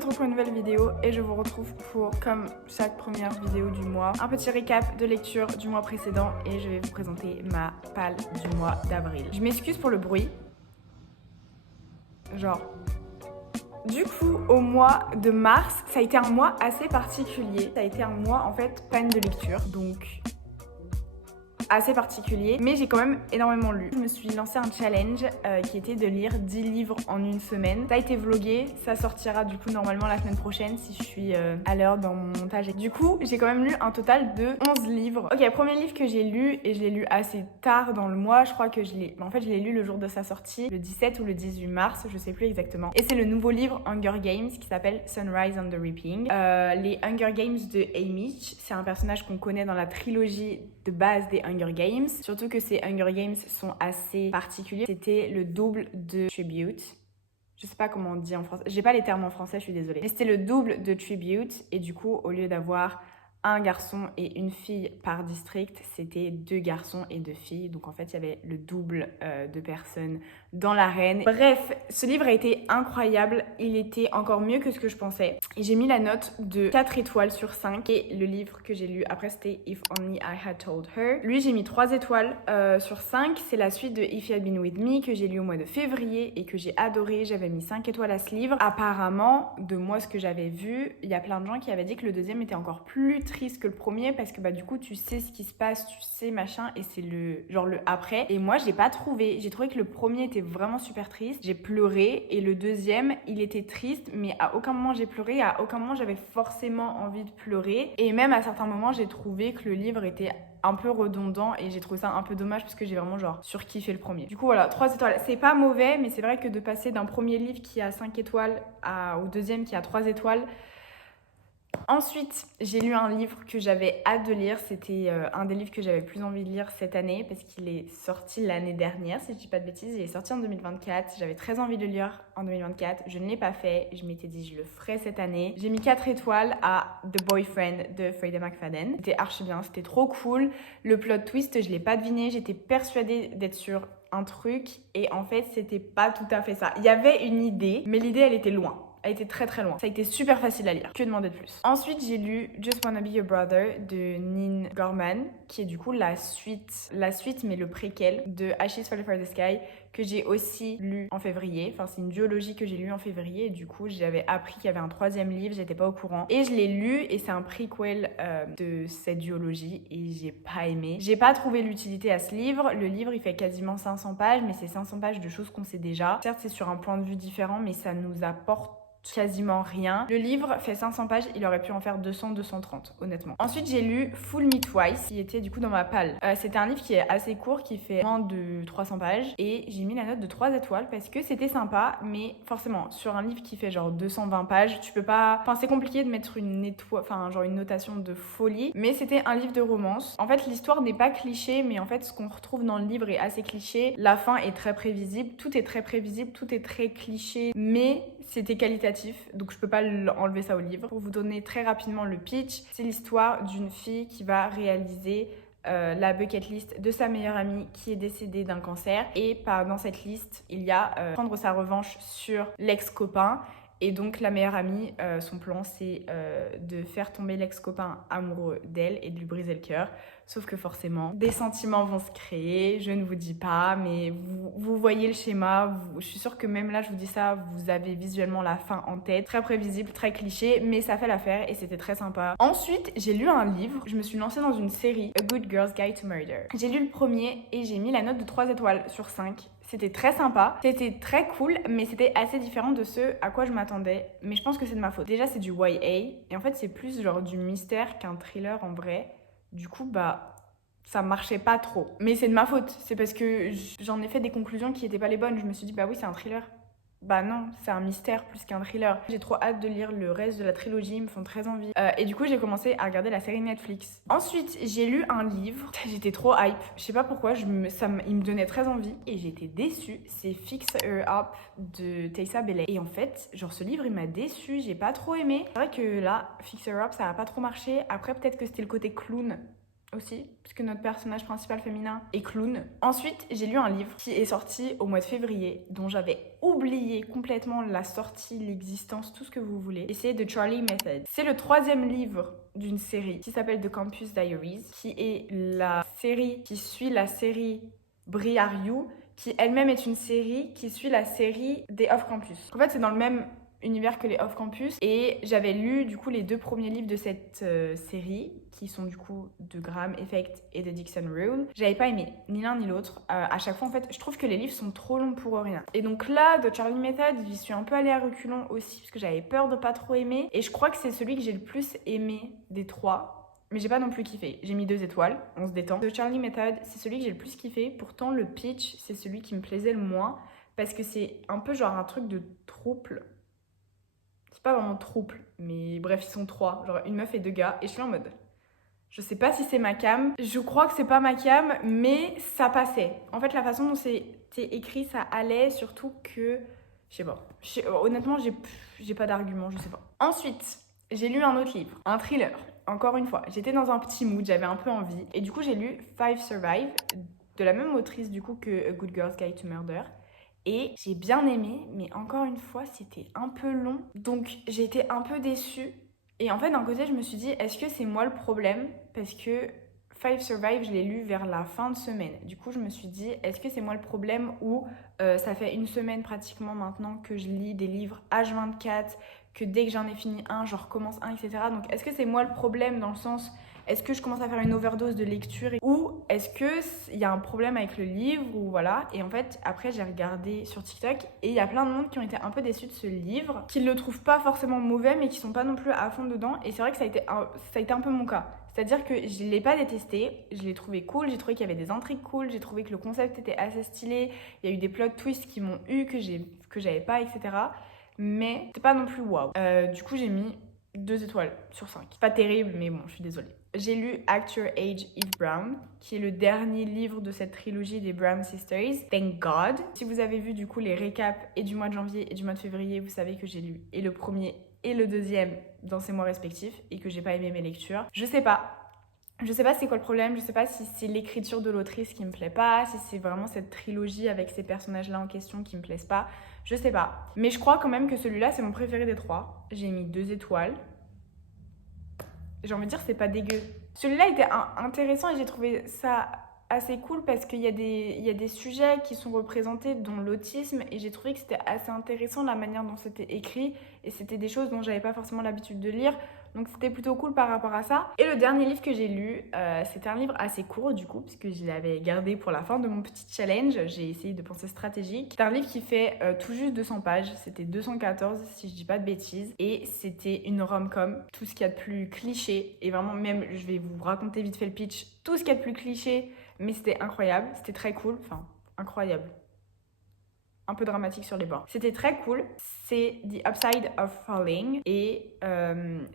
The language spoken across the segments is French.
retrouve pour une nouvelle vidéo et je vous retrouve pour, comme chaque première vidéo du mois, un petit récap de lecture du mois précédent et je vais vous présenter ma palle du mois d'avril. Je m'excuse pour le bruit. Du coup, au mois de mars, ça a été un mois assez particulier. Ça a été un mois, en fait, panne de lecture. Donc, assez particulier, mais j'ai quand même énormément lu. Je me suis lancé un challenge qui était de lire 10 livres en une semaine. Ça a été vlogué, ça sortira du coup normalement la semaine prochaine si je suis à l'heure dans mon montage. Du coup, j'ai quand même lu un total de 11 livres. Ok, premier livre que j'ai lu, et je l'ai lu assez tard dans le mois, je crois que je l'ai lu le jour de sa sortie, le 17 ou le 18 mars, je sais plus exactement. Et c'est le nouveau livre Hunger Games qui s'appelle Sunrise on the Reaping. Les Hunger Games de Haymitch, c'est un personnage qu'on connaît dans la trilogie de base des Hunger Games. Surtout que ces Hunger Games sont assez particuliers. C'était le double de Tribute. Je sais pas comment on dit en français. J'ai pas les termes en français, je suis désolée. Mais c'était le double de Tribute. Et du coup, au lieu d'avoir un garçon et une fille par district, c'était 2 garçons et 2 filles. Donc en fait, il y avait le double de personnes dans l'arène. Bref, ce livre a été incroyable. Il était encore mieux que ce que je pensais. Et j'ai mis la note de 4 étoiles sur 5. Et le livre que j'ai lu après, c'était If Only I Had Told Her. Lui, j'ai mis 3 étoiles sur 5. C'est la suite de If You Had Been With Me que j'ai lu au mois de février et que j'ai adoré. J'avais mis 5 étoiles à ce livre. Apparemment, de moi, ce que j'avais vu, il y a plein de gens qui avaient dit que le deuxième était encore plus triste que le premier parce que du coup tu sais ce qui se passe, tu sais machin, et c'est le après. Et moi j'ai pas trouvé, j'ai trouvé que le premier était vraiment super triste, j'ai pleuré, et le deuxième il était triste mais à aucun moment j'ai pleuré, à aucun moment j'avais forcément envie de pleurer, et même à certains moments j'ai trouvé que le livre était un peu redondant et j'ai trouvé ça un peu dommage parce que j'ai vraiment surkiffé le premier. Du coup voilà, 3 étoiles, c'est pas mauvais, mais c'est vrai que de passer d'un premier livre qui a 5 étoiles au deuxième qui a 3 étoiles. Ensuite, j'ai lu un livre que j'avais hâte de lire. C'était un des livres que j'avais plus envie de lire cette année parce qu'il est sorti l'année dernière, si je dis pas de bêtises. Il est sorti en 2024. J'avais très envie de le lire en 2024. Je ne l'ai pas fait. Je m'étais dit je le ferai cette année. J'ai mis 4 étoiles à The Boyfriend de Freida McFadden. C'était archi bien, c'était trop cool. Le plot twist, je l'ai pas deviné. J'étais persuadée d'être sur un truc et en fait, c'était pas tout à fait ça. Il y avait une idée, mais l'idée, elle était loin. Elle était très très loin. Ça a été super facile à lire. Que demander de plus? Ensuite, j'ai lu Just Wanna Be Your Brother de Nin Gorman, qui est du coup la suite mais le préquel de Ashes Fall for the Sky, que j'ai aussi lu en février. Enfin, c'est une duologie que j'ai lu en février et du coup, j'avais appris qu'il y avait un 3e livre, j'étais pas au courant. Et je l'ai lu et c'est un prequel de cette duologie et j'ai pas aimé. J'ai pas trouvé l'utilité à ce livre. Le livre, il fait quasiment 500 pages, mais c'est 500 pages de choses qu'on sait déjà. Certes, c'est sur un point de vue différent, mais ça nous apporte quasiment rien. Le livre fait 500 pages, il aurait pu en faire 200, 230, honnêtement. Ensuite, j'ai lu Fool Me Twice, qui était du coup dans ma palle. C'était un livre qui est assez court, qui fait moins de 300 pages, et j'ai mis la note de 3 étoiles parce que c'était sympa, mais forcément, sur un livre qui fait 220 pages, tu peux pas... Enfin, c'est compliqué de mettre une étoile, une notation de folie, mais c'était un livre de romance. En fait, l'histoire n'est pas cliché, mais en fait, ce qu'on retrouve dans le livre est assez cliché. La fin est très prévisible, tout est très prévisible, tout est très cliché, mais c'était qualitatif, donc je peux pas enlever ça au livre. Pour vous donner très rapidement le pitch, c'est l'histoire d'une fille qui va réaliser la bucket list de sa meilleure amie qui est décédée d'un cancer, et dans cette liste, il y a prendre sa revanche sur l'ex-copain. Et donc la meilleure amie, son plan c'est de faire tomber l'ex-copain amoureux d'elle et de lui briser le cœur. Sauf que forcément, des sentiments vont se créer, je ne vous dis pas, mais vous voyez le schéma. Je suis sûre que même là, je vous dis ça, vous avez visuellement la fin en tête. Très prévisible, très cliché, mais ça fait l'affaire et c'était très sympa. Ensuite, j'ai lu un livre, je me suis lancée dans une série, A Good Girl's Guide to Murder. J'ai lu le premier et j'ai mis la note de 3 étoiles sur 5. C'était très sympa, c'était très cool, mais c'était assez différent de ce à quoi je m'attendais. Mais je pense que c'est de ma faute. Déjà, c'est du YA, et en fait, c'est plus du mystère qu'un thriller en vrai. Du coup, ça marchait pas trop. Mais c'est de ma faute, c'est parce que j'en ai fait des conclusions qui étaient pas les bonnes. Je me suis dit, oui, c'est un thriller. Non, c'est un mystère plus qu'un thriller. J'ai trop hâte de lire le reste de la trilogie, ils me font très envie. Et du coup, j'ai commencé à regarder la série Netflix. Ensuite, j'ai lu un livre. J'étais trop hype. Je sais pas pourquoi, il me donnait très envie. Et j'ai été déçue. C'est Fix Her Up de Taysa Belley. Et en fait, ce livre, il m'a déçue. J'ai pas trop aimé. C'est vrai que là, Fix Her Up, ça a pas trop marché. Après, peut-être que c'était le côté clown aussi, puisque notre personnage principal féminin est clown. Ensuite, j'ai lu un livre qui est sorti au mois de février, dont j'avais oublié complètement la sortie, l'existence, tout ce que vous voulez. Et c'est The Charlie Method. C'est le 3e livre d'une série qui s'appelle The Campus Diaries, qui est la série qui suit la série Bri Are You, qui elle-même est une série qui suit la série des Off-Campus. En fait, c'est dans le même univers que les Off-Campus, et j'avais lu du coup les 2 premiers livres de cette série qui sont du coup de Graham Effect et de Dixon Rule. J'avais pas aimé ni l'un ni l'autre. À chaque fois en fait je trouve que les livres sont trop longs pour rien, et donc là de Charlie Method j'y suis un peu allée à reculons aussi parce que j'avais peur de pas trop aimer, et je crois que c'est celui que j'ai le plus aimé des 3. Mais j'ai pas non plus kiffé. J'ai mis 2 étoiles, on se détend. The Charlie Method, c'est celui que j'ai le plus kiffé. Pourtant, le pitch, c'est celui qui me plaisait le moins. Parce que c'est un peu genre un truc de trouble. C'est pas vraiment trouble, mais bref, ils sont 3. Genre une meuf et 2 gars. Et je suis en mode, je sais pas si c'est ma cam. Je crois que c'est pas ma cam, mais ça passait. En fait, la façon dont c'était écrit, ça allait. Surtout que, je sais pas. Honnêtement, j'ai pas d'argument, je sais pas. Ensuite, j'ai lu un autre livre, un thriller. Encore une fois, j'étais dans un petit mood, j'avais un peu envie. Et du coup, j'ai lu Five Survive, de la même autrice du coup que A Good Girl's Guide to Murder. Et j'ai bien aimé, mais encore une fois, c'était un peu long. Donc, j'ai été un peu déçue. Et en fait, d'un côté, je me suis dit, est-ce que c'est moi le problème? Parce que Five Survive, je l'ai lu vers la fin de semaine. Du coup, je me suis dit, est-ce que c'est moi le problème, ou ça fait une semaine pratiquement maintenant que je lis des livres H24, que dès que j'en ai fini un, je recommence un, etc. Donc, est-ce que c'est moi le problème dans le sens, est-ce que je commence à faire une overdose de lecture, ou est-ce qu'il y a un problème avec le livre, ou voilà. Et en fait, après, j'ai regardé sur TikTok et il y a plein de monde qui ont été un peu déçus de ce livre, qui le trouvent pas forcément mauvais, mais qui sont pas non plus à fond dedans. Et c'est vrai que ça a été un peu mon cas. C'est-à-dire que je l'ai pas détesté, je l'ai trouvé cool, j'ai trouvé qu'il y avait des intrigues cool, j'ai trouvé que le concept était assez stylé, il y a eu des plot twists qui m'ont eu, que j'avais pas, etc. Mais c'était pas non plus waouh. Du coup, j'ai mis 2 étoiles sur 5. Pas terrible, mais bon, je suis désolée. J'ai lu Act Your Age, Eve Brown, qui est le dernier livre de cette trilogie des Brown Sisters. Thank God. Si vous avez vu du coup les récaps et du mois de janvier et du mois de février, vous savez que j'ai lu et le premier et le deuxième dans ces mois respectifs et que j'ai pas aimé mes lectures. Je sais pas c'est quoi le problème, je sais pas si c'est l'écriture de l'autrice qui me plaît pas, si c'est vraiment cette trilogie avec ces personnages-là en question qui me plaisent pas, je sais pas. Mais je crois quand même que celui-là, c'est mon préféré des 3. J'ai mis 2 étoiles. J'ai envie de dire, c'est pas dégueu. Celui-là était intéressant et j'ai trouvé ça assez cool parce qu'il y a des sujets qui sont représentés, dont l'autisme, et j'ai trouvé que c'était assez intéressant la manière dont c'était écrit, et c'était des choses dont j'avais pas forcément l'habitude de lire, donc c'était plutôt cool par rapport à ça. Et le dernier livre que j'ai lu, c'était un livre assez court du coup, puisque je l'avais gardé pour la fin de mon petit challenge, j'ai essayé de penser stratégique. C'est un livre qui fait tout juste 200 pages, c'était 214 si je dis pas de bêtises, et c'était une rom-com, tout ce qu'il y a de plus cliché, et vraiment même, je vais vous raconter vite fait le pitch, tout ce qu'il y a de plus cliché, mais c'était incroyable, c'était très cool, enfin incroyable. Un peu dramatique sur les bords. C'était très cool. C'est The Upside of Falling, et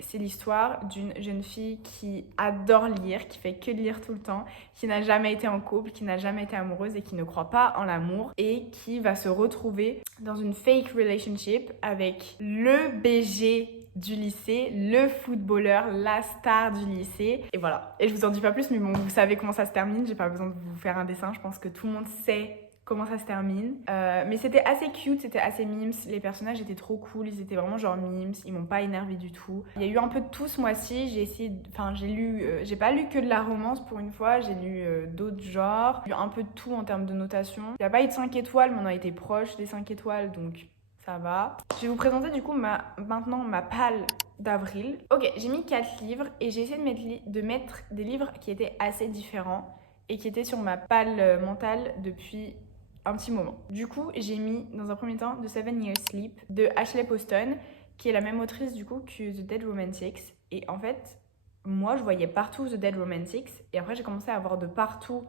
c'est l'histoire d'une jeune fille qui adore lire, qui fait que lire tout le temps, qui n'a jamais été en couple, qui n'a jamais été amoureuse et qui ne croit pas en l'amour, et qui va se retrouver dans une fake relationship avec le BG du lycée, le footballeur, la star du lycée. Et voilà. Et je vous en dis pas plus, mais bon, vous savez comment ça se termine. J'ai pas besoin de vous faire un dessin. Je pense que tout le monde sait comment ça se termine. Mais c'était assez cute, c'était assez mimes. Les personnages étaient trop cool, ils étaient vraiment genre mimes. Ils m'ont pas énervé du tout. Il y a eu un peu de tout ce mois-ci. J'ai pas lu que de la romance pour une fois. J'ai lu d'autres genres. J'ai lu un peu de tout en termes de notation. Il n'y a pas eu de 5 étoiles, mais on a été proche des 5 étoiles, donc ça va. Je vais vous présenter du coup maintenant ma palle d'avril. Ok, j'ai mis 4 livres et j'ai essayé de mettre des livres qui étaient assez différents et qui étaient sur ma palle mentale depuis un petit moment. Du coup, j'ai mis dans un premier temps The 7 Years Sleep de Ashley Poston, qui est la même autrice du coup que The Dead Romantics. Et en fait, moi je voyais partout The Dead Romantics, et après j'ai commencé à voir de partout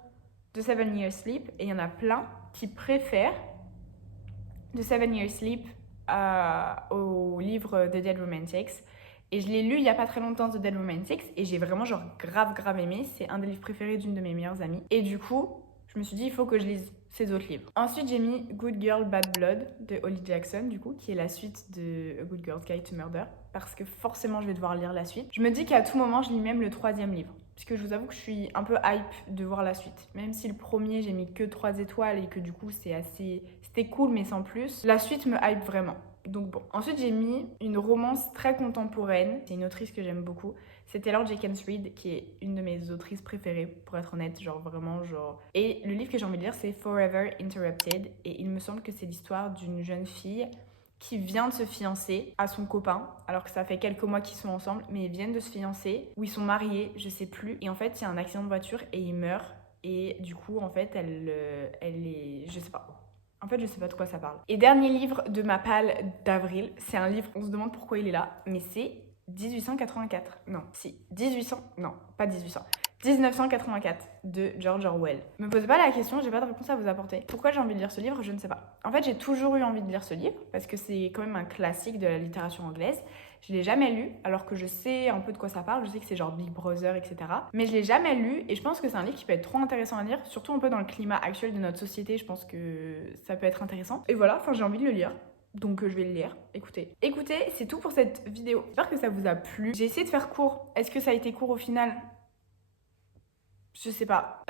The 7 Years Sleep, et il y en a plein qui préfèrent The 7 Years Sleep au livre The Dead Romantics. Et je l'ai lu il y a pas très longtemps, The Dead Romantics, et j'ai vraiment genre grave aimé. C'est un des livres préférés d'une de mes meilleures amies. Et du coup, je me suis dit, il faut que je lise ces autres livres. Ensuite, j'ai mis Good Girl, Bad Blood de Holly Jackson, du coup, qui est la suite de A Good Girl's Guide to Murder, parce que forcément, je vais devoir lire la suite. Je me dis qu'à tout moment, je lis même le 3e livre. Parce que je vous avoue que je suis un peu hype de voir la suite. Même si le premier, j'ai mis que 3 étoiles et que du coup, c'était cool, mais sans plus. La suite me hype vraiment. Donc bon. Ensuite, j'ai mis une romance très contemporaine. C'est une autrice que j'aime beaucoup. C'est Taylor Jenkins Reid, qui est une de mes autrices préférées, pour être honnête. Genre vraiment, genre... Et le livre que j'ai envie de lire, c'est Forever Interrupted. Et il me semble que c'est l'histoire d'une jeune fille qui vient de se fiancer à son copain, alors que ça fait quelques mois qu'ils sont ensemble, mais ils viennent de se fiancer, ou ils sont mariés, je sais plus. Et en fait, il y a un accident de voiture et il meurt. Et du coup, en fait, elle est... Je sais pas. En fait, je sais pas de quoi ça parle. Et dernier livre de ma palle d'avril, c'est un livre, on se demande pourquoi il est là, mais c'est 1884. Non, si. 1800... Non, pas 1800. 1984 de George Orwell. Me posez pas la question, j'ai pas de réponse à vous apporter. Pourquoi j'ai envie de lire ce livre, je ne sais pas. En fait, j'ai toujours eu envie de lire ce livre parce que c'est quand même un classique de la littérature anglaise. Je l'ai jamais lu, alors que je sais un peu de quoi ça parle. Je sais que c'est genre Big Brother, etc. Mais je l'ai jamais lu et je pense que c'est un livre qui peut être trop intéressant à lire, surtout un peu dans le climat actuel de notre société. Je pense que ça peut être intéressant. Et voilà, enfin, j'ai envie de le lire. Donc je vais le lire, écoutez, c'est tout pour cette vidéo. J'espère que ça vous a plu. J'ai essayé de faire court. Est-ce que ça a été court au final ? Je sais pas.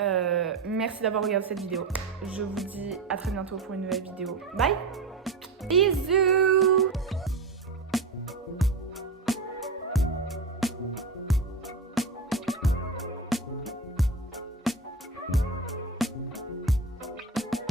Merci d'avoir regardé cette vidéo. Je vous dis à très bientôt pour une nouvelle vidéo. Bye. Bisous.